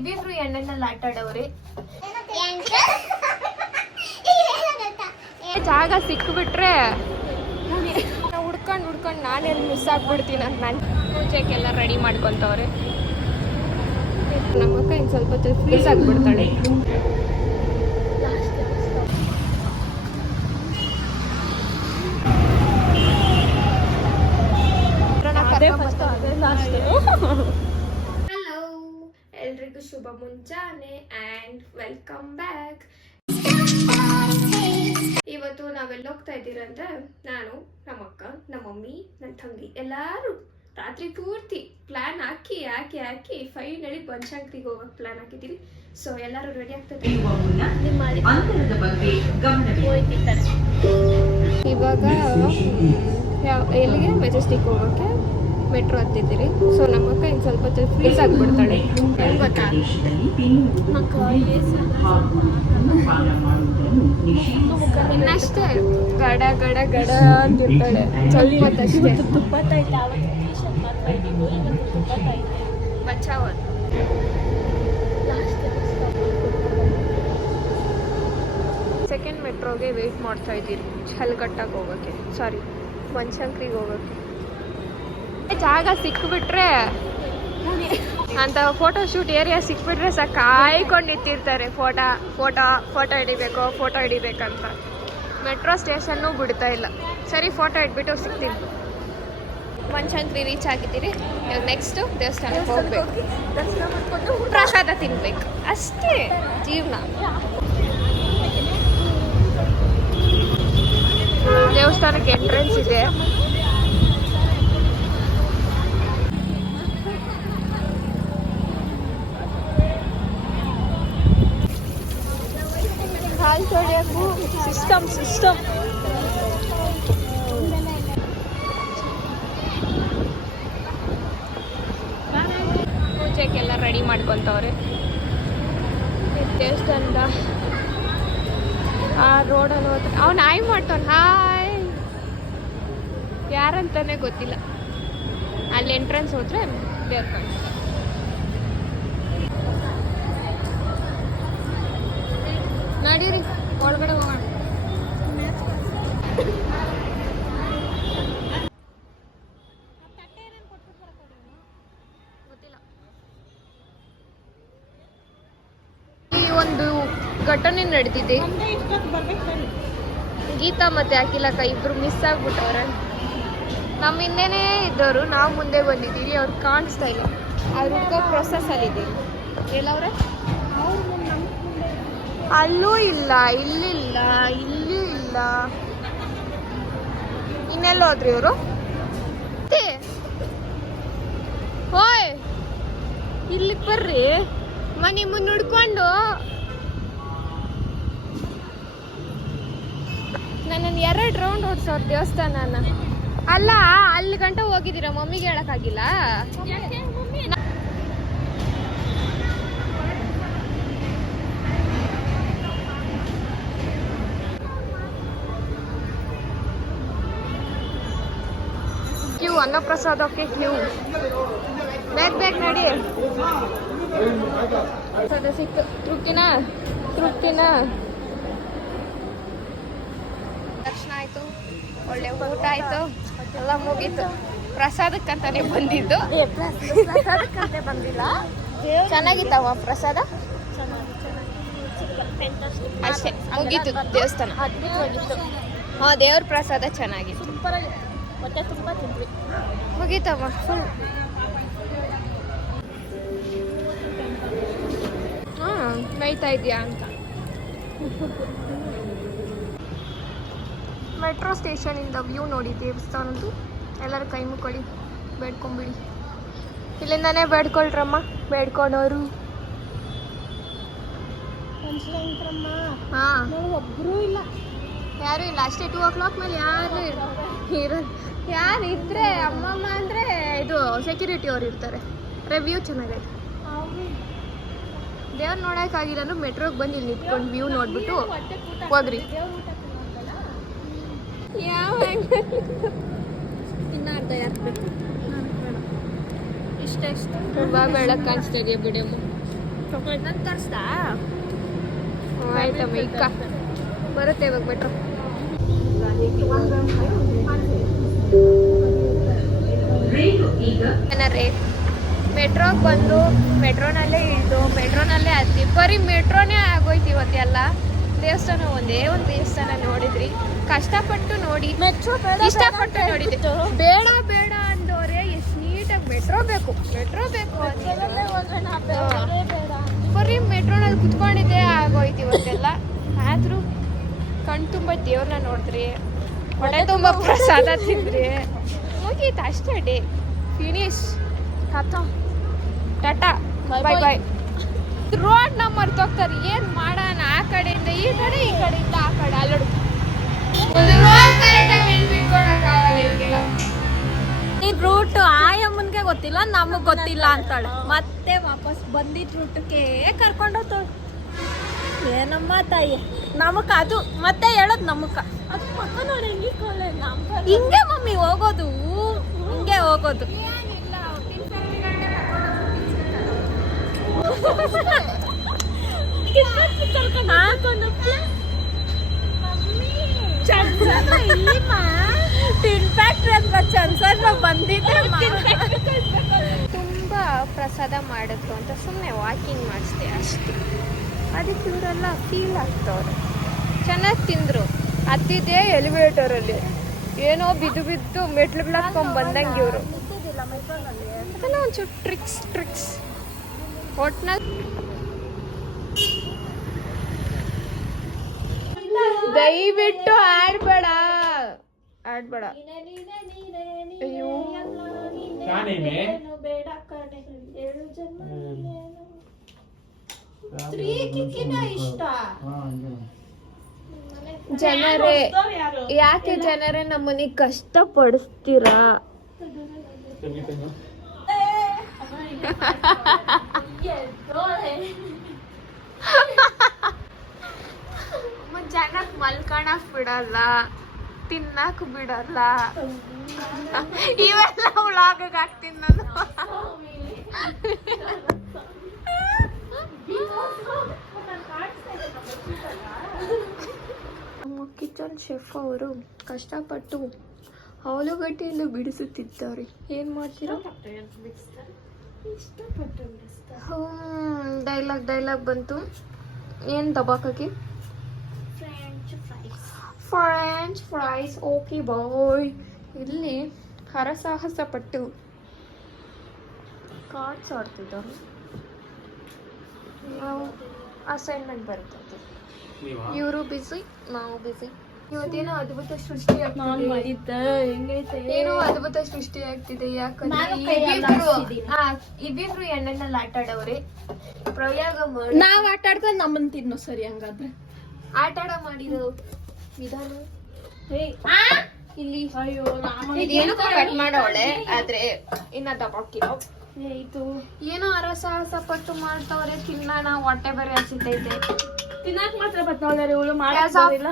ಇಬ್ಬಿಬ್ರು ಎಣ್ಣೆನಲ್ಲಿ ಆಟ ಆಡವ್ರಿ. ಜಾಗ ಸಿಕ್ಬಿಟ್ರೆ ಹುಡ್ಕೊಂಡು ನಾನೆಲ್ಲಿ ಮಿಸ್ ಆಗ್ಬಿಡ್ತೀನಿ ಅಂತ ನಾನು ಪೂಜೆಗೆಲ್ಲ ರೆಡಿ ಮಾಡ್ಕೊತವ್ರೆ. ನಮ್ಮ ಅಕ್ಕ ಇನ್ನು ಸ್ವಲ್ಪ ಹೊತ್ತಲ್ಲಿ ಫ್ರೀಸ್ ಆಗಿಬಿಡ್ತಾಳೆ. ಹಲೋ, ಎಲ್ರಿಗೂ ಶುಭ ಮುಂಜಾನೆ ಆ್ಯಂಡ್ ವೆಲ್ಕಮ್ ಬ್ಯಾಕ್. ಇವತ್ತು ನಾವೆಲ್ಲ ಹೋಗ್ತಾ ಇದ್ದೀರಂದ್ರೆ ನಾನು, ನಮ್ಮ ಅಕ್ಕ, ನಮ್ಮ ಮಮ್ಮಿ, ನನ್ನ ತಂಗಿ ಎಲ್ಲರೂ ರಾತ್ರಿ ಪೂರ್ತಿ ಪ್ಲಾನ್ ಹಾಕಿ ಫೈನಲಿ ಬನಶಂಕರಿಗೆ ಹೋಗೋಕೆ ಪ್ಲಾನ್ ಹಾಕಿದ್ದೀವಿ. ಸೊ ಎಲ್ಲರೂ ರೆಡಿ ಆಗ್ತದೆ. ಇವಾಗ ಎಲ್ಲಿಗೆ ಮೆಜೆಸ್ಟಿಕ್ ಹೋಗೋಕ್ಕೆ ಮೆಟ್ರೋ ಹತ್ತಿದ್ದೀರಿ. ಸೊ ನಮ್ಮ ಅಕ್ಕ ಇನ್ನು ಸ್ವಲ್ಪ ಹೊತ್ತಲ್ಲಿ ಫ್ರೀಸ್ ಆಗಿಬಿಡ್ತಾಳೆ. ಗೊತ್ತಾ ಇನ್ನಷ್ಟೇ ಗಡ ಗಡ ಗಡ ಅಂತಿರ್ತಾಳೆ. ಸ್ವಲ್ಪ ಹೊತ್ತಷ್ಟೇ ಬಚಾವತ್ತು. ಸೆಕೆಂಡ್ ಮೆಟ್ರೋಗೆ ವೆಯ್ಟ್ ಮಾಡ್ತಾ ಇದ್ದೀರಿ ಛಲ್ಗಟ್ಟಾಗ ಹೋಗೋಕ್ಕೆ, ಸಾರಿ ಬನಶಂಕರಿಗೆ ಹೋಗೋಕ್ಕೆ. ಜಾಗ ಸಿಕ್ಬಿಟ್ರೆ ಅಂತ ಫೋಟೋ ಶೂಟ್ ಏರಿಯಾ ಸಿಕ್ಬಿಟ್ರೆ ಸಾಕು ಕಾಯ್ಕೊಂಡು ನಿಂತಿರ್ತಾರೆ. ಫೋಟೋ ಹಿಡಿಬೇಕಂತ. ಮೆಟ್ರೋ ಸ್ಟೇಷನ್ನು ಬಿಡ್ತಾ ಇಲ್ಲ. ಸರಿ, ಫೋಟೋ ಇಟ್ಬಿಟ್ಟು ಸಿಗ್ತೀನಿ. ಬನಶಂಕರಿ ರೀಚ್ ಆಗಿದ್ದೀರಿ. ಇವಾಗ ನೆಕ್ಸ್ಟು ದೇವಸ್ಥಾನಕ್ಕೆ ಹೋಗ್ಬೇಕು, ಪ್ರಸಾದ ತಿನ್ಬೇಕು, ಅಷ್ಟೇ ಜೀವನ. ದೇವಸ್ಥಾನಕ್ಕೆ ಎಂಟ್ರೆನ್ಸ್ ಇದೆ. ಕಾಲು ತೊಳೆಯೋಕ್ಕೂ ಸಿಸ್ಟಮ್ ಪೂಜೆಗೆಲ್ಲ ರೆಡಿ ಮಾಡ್ಕೊತವ್ರೆ. ದೇವಸ್ಥಾನದ ಆ ರೋಡಲ್ಲಿ ಹೋದ್ರೆ ಅವ್ನು ಹಾಯ್ ಮಾಡ್ತಾನೆ. ಹಾಯ್ ಯಾರಂತಾನೆ ಗೊತ್ತಿಲ್ಲ. ಅಲ್ಲಿ ಎಂಟ್ರೆನ್ಸ್ ಹೋದ್ರೆ ದೇವ್ರ ಕಾಣಿಸ್ತಾರೆ. ನಡೀರಿ ಒಳಗಡೆ ಹೋಗೋಣ. ಈ ಒಂದು ಘಟನೆ ನಡೆದಿದೆ. ಗೀತಾ ಮತ್ತೆ ಅಖಿಲಕ್ಕ ಇಬ್ರು ಮಿಸ್ ಆಗ್ಬಿಟ್ಟವ್ರೆ. ನಮ್ಮ ಹಿಂದೆನೇ ಇದ್ದವರು ನಾವು ಮುಂದೆ ಬಂದಿದ್ದೀವಿ. ಅವ್ರು ಕಾಣಿಸ್ತಾ ಇಲ್ಲ. ಅವ್ರು ಹುಡ್ಕೋ ಪ್ರೊಸೆಸ್ಸಲ್ಲಿದ್ದೀವಿ. ಎಲ್ಲವ್ರೆ ಅಲ್ಲೂ ಇಲ್ಲ, ಇಲ್ಲಿಲ್ಲ, ಇಲ್ಲೂ ಇಲ್ಲ. ಇನ್ನೆಲ್ಲ ಹೋದ್ರಿ ಇವರು? ಓಯ್ ಇಲ್ಲಿಗೆ ಬರ್ರಿ, ಮನೆ ಮುಂದೆ ಹುಡ್ಕೊಂಡು ನನ್ನನ್ನು 2 ರೌಂಡ್ ಓಡಿಸೋರು ದೇವಸ್ಥಾನನ. ಅಲ್ಲ, ಅಲ್ಲಿ ಗಂಟ ಹೋಗಿದ್ದೀರಾ? ಮಮ್ಮಿಗೆ ಹೇಳಕ್ಕಾಗಿಲ್ಲ? Q, ಅನ್ನಪ್ರಸಾದಕ್ಕೆ Q. ಬೇಗ ನಡಿ. ಪ್ರಸಾದ ಸಿಕ್ತು. ತೃಪ್ತಿನ ದರ್ಶನ ಆಯ್ತು, ಒಳ್ಳೆ ಊಟ ಆಯ್ತು, ಎಲ್ಲ ಮುಗೀತು. ಪ್ರಸಾದಕ್ಕಂತಾನೆ ಬಂದಿದ್ದು. ಪ್ರಸಾದಕ್ಕಂತೆ ಬಂದಿಲ್ಲ. ಚೆನ್ನಾಗಿತ್ತವ ಪ್ರಸಾದ? ಅಷ್ಟೇ, ಮುಗೀತು ದೇವಸ್ಥಾನ. ಹಾಂ, ದೇವ್ರ ಪ್ರಸಾದ ಚೆನ್ನಾಗಿತ್ತು. ಮತ್ತೆ ತುಂಬ ತಿಂದ್ವಿ, ಮುಗೀತಮ್ಮ ಫುಲ್. ಹಾಂ, ಮೇಯ್ತಾ ಇದೆಯಾ ಅಂತ. ಮೆಟ್ರೋ ಸ್ಟೇಷನಿಂದ ವ್ಯೂ ನೋಡಿ ದೇವಸ್ಥಾನದ್ದು. ಎಲ್ಲರೂ ಕೈ ಮುಕ್ಕೊಳ್ಳಿ, ಬೇಡ್ಕೊಂಬಿಡಿ. ಇಲ್ಲಿಂದಾನೇ ಬೇಡ್ಕೊಳ್ರಮ್ಮ, ಬೇಡ್ಕೊಂಡವರು. ಹಾಂ, ಒಬ್ಬರೂ ಇಲ್ಲ, ಯಾರೂ ಇಲ್ಲ. ಅಷ್ಟೇ 2 o'clock ಮೇಲೆ ಯಾರು ಇರೋದು. ಯಾರು ಇದ್ರೆ ಅಮ್ಮಮ್ಮ ಅಂದರೆ ಇದು ಸೆಕ್ಯೂರಿಟಿ ಅವ್ರು ಇರ್ತಾರೆ. ರಿವ್ಯೂ ಚೆನ್ನಾಗೈತೆ. ದೇವ್ರು ನೋಡೋಕ್ಕಾಗಿಲ್ಲ ಅಂದ್ರೆ ಮೆಟ್ರೋಗೆ ಬಂದು ಇಲ್ಲಿ ನಿಂತ್ಕೊಂಡು ವ್ಯೂ ನೋಡ್ಬಿಟ್ಟು ಹೋಗ್ರಿ. ಯಾವ ಇನ್ನು ಅರ್ಧ ಯಾರು ಇಷ್ಟ ತುಂಬ ಬೆಳಕು ಕಾಣಿಸ್ತಾ ಇದೆಯಾ ಬಿಡಮ್ಮ. ನನ್ ತರಿಸ್ದಾ ಆಯ್ತಮ್ಮ ಇಕ್ಕ ಬರುತ್ತೆ ಇವಾಗ ಮೆಟ್ರೋ ಮೆಟ್ರೋಗೆ ಬಂದು ಮೆಟ್ರೋನಲ್ಲೇ ಇಳಿದು ಮೆಟ್ರೋನಲ್ಲೇ ಹತ್ತಿ ಬರೀ ಮೆಟ್ರೋನೇ ಆಗೋಯ್ತು ಇವತ್ತೆಲ್ಲ ದೇವಸ್ಥಾನ ಒಂದೇ ಒಂದು ದೇವಸ್ಥಾನ ನೋಡಿದ್ರಿ ಕಷ್ಟಪಟ್ಟು ನೋಡಿ ಮೆಟ್ರೋ ಇಷ್ಟಪಟ್ಟು ನೋಡಿದ್ರಿ ಬೇಡ ಬೇಡ ಅಂದವ್ರೆ ಎಷ್ಟು ನೀಟಾಗಿ ಮೆಟ್ರೋ ಬೇಕು ಬರೀ ಮೆಟ್ರೋನಲ್ಲಿ ಕುತ್ಕೊಂಡಿದ್ದೆ ಆಗೋಯ್ತು ಇವತ್ತೆಲ್ಲ ಆದರೂ ಕಣ್ ತುಂಬ ದೇವ್ರನ್ನ ನೋಡಿದ್ರಿ ಹೊಟ್ಟೆ ತುಂಬ ಪ್ರಸಾದ ತಿಂದ್ರಿ ಮುಗೀತು ಅಷ್ಟೇ ಡೇ ಫಿನಿಶ್ ಟಾಟಾ ಬಾಯ್ ಬಾಯ್ ರೋಡ್ ನ ಮರ್ತೋಗ್ತಾರೆ ಏನ್ ಮಾಡೋಣ ಆ ಕಡೆಯಿಂದ ಈ ಕಡೆಯಿಂದ ಆ ಕಡೆ ಅಲ್ಲಡು ಈ ರೂಟ್ ಆಯಮ್ಮನ್ಗೆ ಗೊತ್ತಿಲ್ಲ ನಮಗ್ ಗೊತ್ತಿಲ್ಲ ಅಂತಾಳೆ ಮತ್ತೆ ವಾಪಸ್ ಬಂದಿದ್ ರೂಟ್ಗೆ ಕರ್ಕೊಂಡು ಹೋಗ್ತಾಳೆ ಏನಮ್ಮ ತಾಯಿ ನಮಕ್ ಅದು ಮತ್ತೆ ಹೇಳೋದು ನಮಕ ಅದು ಪಕ್ಕ ನೋಡಿ ಹಿಂಗೆ ಮಮ್ಮಿ ಹೋಗೋದು ಹಿಂಗೆ ಹೋಗೋದು ತುಂಬಾ ಪ್ರಸಾದ ಮಾಡಿದ್ರು ಅಂತ ಸುಮ್ಮನೆ ವಾಕಿಂಗ್ ಮಾಡಿಸ್ದೆ ಅಷ್ಟೇ ಅದಕ್ಕೆ ಇವರೆಲ್ಲ ಫೀಲ್ ಆಗ್ತವ್ರೆ ಚೆನ್ನಾಗಿ ತಿಂದ್ರು ಹತ್ತಿದ್ದೆ ಎಲಿವೇಟರಲ್ಲಿ ಏನೋ ಬಿದ್ದು ಮೆಟ್ಲುಗಳು ಹಾಕೊಂಡ್ ಬಂದಂಗೆ ಇವರು ಅದೆಲ್ಲ ಒಂಚೂರು ಟ್ರಿಕ್ಸ್ ಒಟ್ನಲ್ಲಿ ದಯವಿಟ್ಟು ಆಡ್ಬೇಡ ಅಯ್ಯೋ ಜನರೇ ಯಾಕೆ ಜನರೇ ನಮ್ಮನೆ ಕಷ್ಟ ಪಡಿಸ್ತೀರಾ ಜನಕ್ ಮಲ್ಕಣಕ್ ಬಿಡಲ್ಲ ತಿನ್ನಕ್ ಬಿಡಲ್ಲ ಇವೆಲ್ಲ ವ್ಲಾಗ್ ಹಾಕ್ತೀನಿ ನಾನು ನಮ್ಮ ಕಿಚನ್ ಶೆಫ್ ಅವರು ಕಷ್ಟಪಟ್ಟು ಆಲೂಗಡ್ಡೆಯನ್ನು ಬಿಡಿಸುತ್ತಿದ್ದಾರೆ ಏನ್ ಮಾಡ್ತೀರಾ ಡೈಲಾಗ್ ಬಂತು ಏನ್ ದಬಾಕಿ ಫ್ರೆಂಚ್ ಫ್ರೈಸ್ ಓಕೆ ಬಾಯ್ ಇಲ್ಲಿ ಹರಸಾಹಸ ಪಟ್ಟು ಕಾರ್ಡ್ಸ್ ಆಡ್ತಿದ್ದಾರೆ ನಾವು ಅಸೈನ್ಮೆಂಟ್ ಬರುತ್ತೆ ಇವರು ಬಿಸಿ ನಾವು ಬಿಸಿ ಇವತ್ತೇನೋ ಅದ್ಭುತ ಸೃಷ್ಟಿ ಆಗ್ತಿದೆ ಯಾಕಂದ್ರೆ ಇಬ್ಬಿಬ್ರು ಎಣ್ಣೆನಲ್ಲಿ ಆಟ ಆಡವ್ರೆ ಪ್ರಯೋಗ ಮಾಡಿ ನಾವ್ ಆಟ ಆಡ್ಕೊಂಡು ನಮ್ಮನ್ ತಿನ್ನು ಸರಿ ಹಂಗಾದ್ರೆ ಆಟ ಆಡ ಮಾಡಿರೋ ವಿಧಾನ ಇಲ್ಲಿ ಏನೋ ಕಟ್ ಮಾಡವಳೆ ಆದ್ರೆ ಇನ್ನ ದಬಾಕಿರೋ ಏನೋ ಅರಸಾಹಸ ಪಟ್ಟು ಮಾಡ್ತವ್ರೆ ತಿನ್ನೋಣ ಹೊಟ್ಟೆ ಬರೀ ಹಸಿತೈತೆ ತಿನ್ನಕ್ ಮಾತ್ರ ಬತ್ತವಳೆ ಇವಳು ಮಾಡೋದಿಲ್ಲ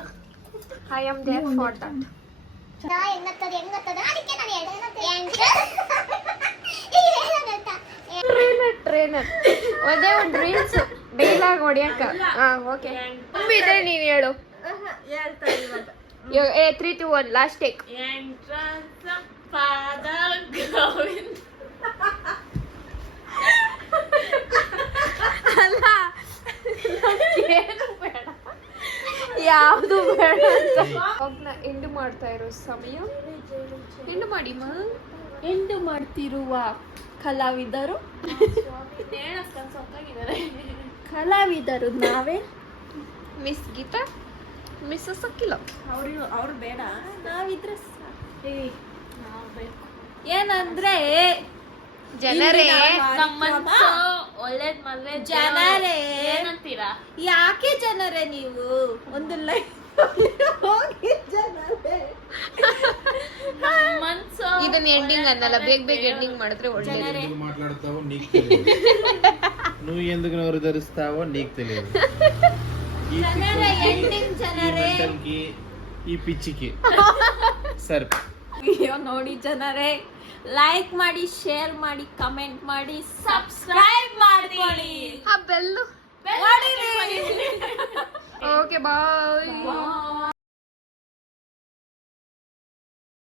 I am there for that. Trainer ಒಂದೇ ಒಂದು ಡ್ರೀಮ್ಸ್ ಡೈಲಾಗ್ ಹೊಡಿಯಕ ಓಕೆ ತುಂಬಿದ್ರೆ ನೀನು ಹೇಳು 3 2 1 ಲಾಸ್ಟ್ ಟೇಕ್ ಅಲ್ಲ ಯಾವುದು ಬೇಡ ಅಂತ ಎಂಡು ಮಾಡ್ತಾ ಇರೋ ಸಮಯ ಎಂಡು ಮಾಡ್ತಿರುವ ಕಲಾವಿದರು ನಾವೇ ಮಿಸ್ ಗೀತಾ ಮಿಸ್ ಸಕ್ಕಿಲ್ಲ ಅವ್ರು ಬೇಡ ನಾವಿದ್ರೆ ಏನಂದ್ರೆ ಜನರೇ ಒಳ್ಳೇದ್ ಮದ್ವೆ ಜನರೇ ಏನಂತೀರಾ ಯಾಕೆ ಜನರೇ ನೀವು ಒಂದು ಲೈಫ್ ಇದನ್ನ ಎಂಡಿಂಗ್ ಅನ್ನಲ್ಲ ಬೇಗ ಎಂಡಿಂಗ್ ಮಾಡಿದ್ರೆ ಒಳ್ಳೆ మాట్లాడతావో నీకు నువ్వు ఎందుకు నోరు ధరిస్తావో నీకు తెలియదు ఈ పిచ్చికి సరే ವಿಡಿಯೋ ನೋಡಿ ಜನರೇ ಲೈಕ್ ಮಾಡಿ ಶೇರ್ ಮಾಡಿ ಕಮೆಂಟ್ ಮಾಡಿ ಸಬ್ಸ್ಕ್ರೈಬ್ ಮಾಡಿ ಆ ಬೆಲ್ ಓಕೆ ಬಾಯ್.